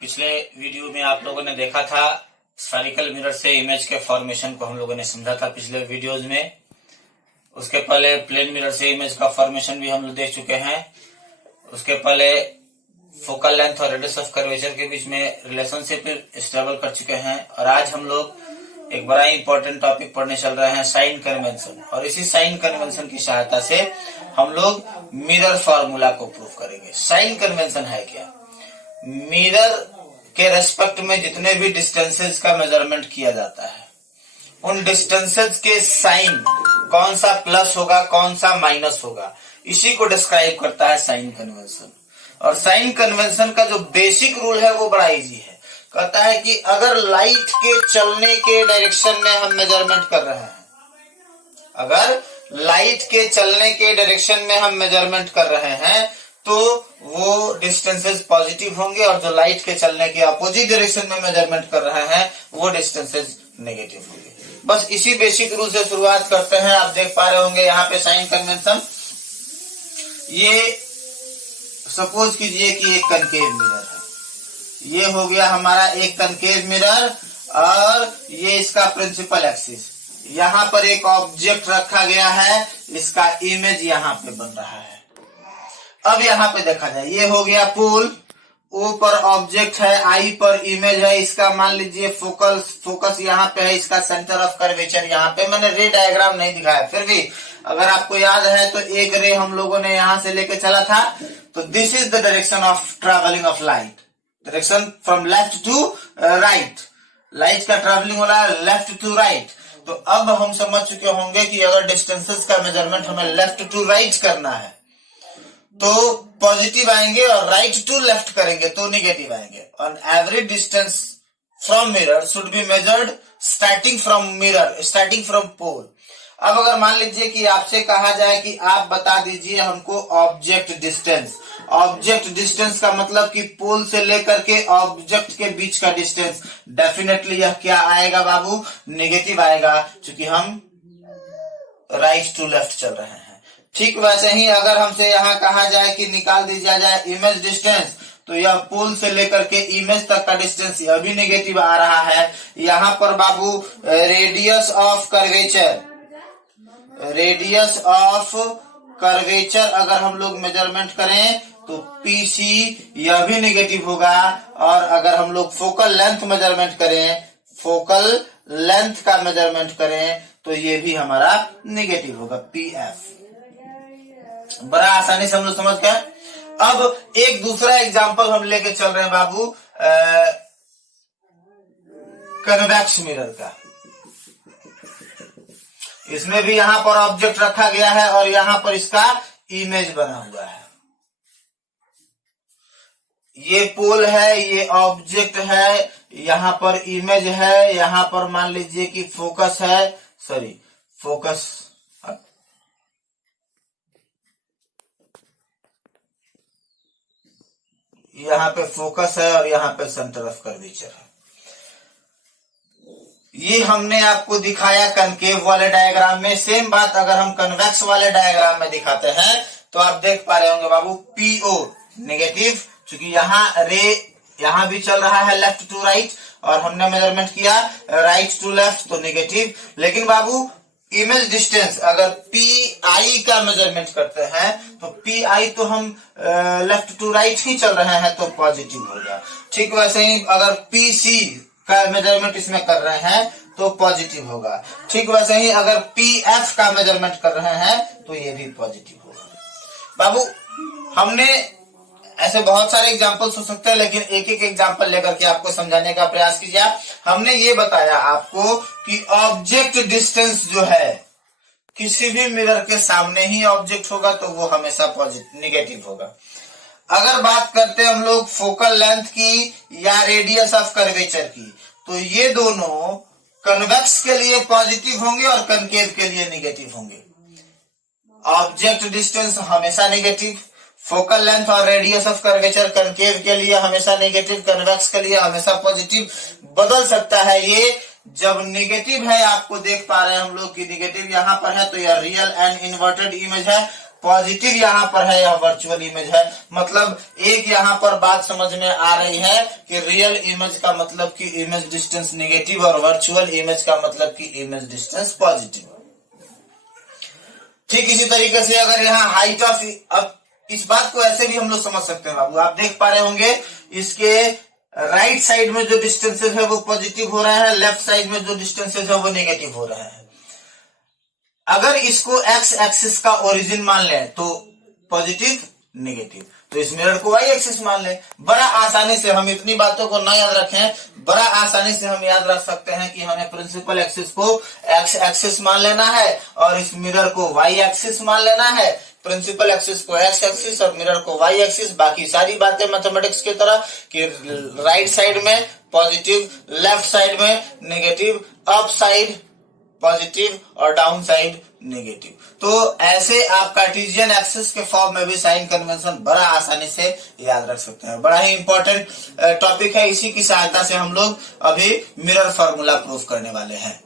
पिछले वीडियो में आप लोगों ने देखा था स्फेरिकल मिरर से इमेज के फॉर्मेशन को हम लोगों ने समझा था पिछले वीडियोज में। उसके पहले प्लेन मिरर से इमेज का फॉर्मेशन भी हम लोग देख चुके हैं। उसके पहले फोकल लेंथ और रेडियस ऑफ कर्वेचर के बीच में रिलेशनशिप स्टेबल कर चुके हैं। और आज हम लोग एक बड़ा इंपॉर्टेंट टॉपिक पढ़ने चल रहे हैं, साइन कन्वेंशन। और इसी साइन कन्वेंशन की सहायता से हम लोग मिरर फॉर्मूला को प्रूव करेंगे। साइन कन्वेंशन है क्या? मिरर के रेस्पेक्ट में जितने भी डिस्टेंसेस का मेजरमेंट किया जाता है, उन डिस्टेंसेस के साइन कौन सा प्लस होगा, कौन सा माइनस होगा, इसी को डिस्क्राइब करता है साइन कन्वेंशन। और साइन कन्वेंशन का जो बेसिक रूल है वो बड़ा इजी है। कहता है कि अगर लाइट के चलने के डायरेक्शन में हम मेजरमेंट कर रहे हैं, अगर लाइट के चलने के डायरेक्शन में हम मेजरमेंट कर रहे हैं तो वो डिस्टेंसेस पॉजिटिव होंगे, और जो लाइट के चलने के अपोजिट डायरेक्शन में मेजरमेंट कर रहे हैं वो डिस्टेंसेस नेगेटिव होंगे। बस इसी बेसिक रूल से शुरुआत करते हैं। आप देख पा रहे होंगे यहाँ पे साइन कन्वेंशन। ये सपोज कीजिए कि एक कनकेव मिरर है। ये हो गया हमारा एक कनकेव मिरर और ये इसका प्रिंसिपल एक्सिस। यहाँ पर एक ऑब्जेक्ट रखा गया है, इसका इमेज यहाँ पे बन रहा है। अब यहाँ पे देखा जाए, ये हो गया पोल, ओ पर ऑब्जेक्ट है, आई पर इमेज है, इसका मान लीजिए फोकस यहाँ पे है, इसका सेंटर ऑफ कर्वेचर यहाँ पे। मैंने रे डायग्राम नहीं दिखाया, फिर भी अगर आपको याद है तो एक रे हम लोगों ने यहाँ से लेके चला था। तो this is the direction of travelling of light, direction from left to right. Light का ट्रेवलिंग हो रहा है लेफ्ट टू राइट। तो अब हम समझ चुके होंगे कि अगर डिस्टेंसेस का मेजरमेंट हमें लेफ्ट टू राइट करना है तो पॉजिटिव आएंगे, और राइट टू लेफ्ट करेंगे तो निगेटिव आएंगे। On average distance from mirror should be measured starting from pole. अब अगर मान लीजिए कि आपसे कहा जाए कि आप बता दीजिए हमको ऑब्जेक्ट डिस्टेंस। ऑब्जेक्ट डिस्टेंस का मतलब कि पोल से लेकर के ऑब्जेक्ट के बीच का डिस्टेंस। डेफिनेटली यह क्या आएगा बाबू? नेगेटिव आएगा, क्योंकि हम राइट टू लेफ्ट चल रहे हैं। ठीक वैसे ही अगर हमसे यहाँ कहा जाए कि निकाल दीजिए जाए इमेज डिस्टेंस, तो यह पोल से लेकर के इमेज तक का डिस्टेंस यह भी नेगेटिव आ रहा है। यहाँ पर बाबू रेडियस ऑफ कर्वेचर अगर हम लोग मेजरमेंट करें तो पीसी यह भी नेगेटिव होगा। और अगर हम लोग फोकल लेंथ का मेजरमेंट करें तो ये भी हमारा नेगेटिव होगा, पीएफ। बड़ा आसानी से हम लोग समझ गए। अब एक दूसरा एग्जांपल हम लेके चल रहे हैं बाबू, कन्वेक्स मिरर का। इसमें भी यहां पर ऑब्जेक्ट रखा गया है और यहां पर इसका इमेज बना हुआ है। ये पोल है, ये ऑब्जेक्ट है, यहां पर इमेज है, यहां पर मान लीजिए कि फोकस यहाँ पे फोकस है और यहाँ पे सेंटर ऑफ कर्वेचर है। ये हमने आपको दिखाया कनकेव वाले डायग्राम में। सेम बात अगर हम कन्वेक्स वाले डायग्राम में दिखाते हैं तो आप देख पा रहे होंगे बाबू, पीओ नेगेटिव, क्योंकि यहाँ रे यहाँ भी चल रहा है लेफ्ट टू राइट और हमने मेजरमेंट किया राइट टू लेफ्ट, तो नेगेटिव। लेकिन बाबू इमेज डिस्टेंस अगर पी आई का मेजरमेंट करते हैं तो पी आई तो हम लेफ्ट टू राइट ही चल रहे हैं तो पॉजिटिव होगा। ठीक वैसे ही अगर पी सी का मेजरमेंट इसमें कर रहे हैं तो पॉजिटिव होगा। ठीक वैसे ही अगर पी एफ का मेजरमेंट कर रहे हैं तो ये भी पॉजिटिव होगा। बाबू हमने ऐसे बहुत सारे एग्जाम्पल्स हो सकते हैं, लेकिन एक एक एग्जाम्पल लेकर के आपको समझाने का प्रयास कीजिए। हमने ये बताया आपको कि ऑब्जेक्ट डिस्टेंस जो है किसी भी मिरर के सामने ही ऑब्जेक्ट होगा तो वो हमेशा पॉजिटिव नेगेटिव होगा। अगर बात करते हैं हम लोग फोकल लेंथ की या रेडियस ऑफ कर्वेचर की, तो ये दोनों कन्वेक्स के लिए पॉजिटिव होंगे और कनकेव के लिए नेगेटिव होंगे। ऑब्जेक्ट डिस्टेंस हमेशा नेगेटिव, फोकल लेंथ और रेडियस ऑफ कर्वेचर कनकेव के लिए हमेशा नेगेटिव, कन्वेक्स के लिए हमेशा पॉजिटिव। बदल सकता है ये जब नेगेटिव है। आपको देख पा रहे हैं हम लोग कि नेगेटिव यहाँ पर है तो यह रियल एंड इन्वर्टेड इमेज है। पॉजिटिव यहाँ पर है, यह वर्चुअल इमेज है। मतलब एक यहाँ पर बात समझ में आ रही है कि रियल इमेज का मतलब कि इमेज डिस्टेंस नेगेटिव और वर्चुअल इमेज का मतलब कि इमेज डिस्टेंस पॉजिटिव। ठीक इसी तरीके से अगर यहाँ हाइट ऑफ, अब इस बात को ऐसे भी हम लोग समझ सकते हैं बाबू, आप देख पा रहे होंगे इसके राइट साइड में जो डिस्टेंसेस है वो पॉजिटिव हो रहा है, लेफ्ट साइड में जो डिस्टेंसेस है वो नेगेटिव हो रहा है। अगर इसको एक्स एक्सिस का ओरिजिन मान लें तो पॉजिटिव नेगेटिव, तो इस मिरर को वाई एक्सिस मान लें। बड़ा आसानी से हम इतनी बातों को ना याद रखें, बड़ा आसानी से हम याद रख सकते हैं कि हमें प्रिंसिपल एक्सिस को एक्स एक्सिस मान लेना है और इस मिरर को वाई एक्सिस मान लेना है। प्रिंसिपल एक्सिस को एक्स एक्सिस और मिरर को वाई एक्सिस। बाकी सारी बातें मैथमेटिक्स की तरह कि राइट साइड में पॉजिटिव, लेफ्ट साइड में नेगेटिव, अप साइड पॉजिटिव और डाउन साइड नेगेटिव। तो ऐसे आप कार्टेशियन एक्सिस के फॉर्म में भी साइन कन्वेंशन बड़ा आसानी से याद रख सकते हैं। बड़ा ही इंपॉर्टेंट टॉपिक है, इसी की सहायता से हम लोग अभी मिरर फॉर्मूला प्रूफ करने वाले हैं।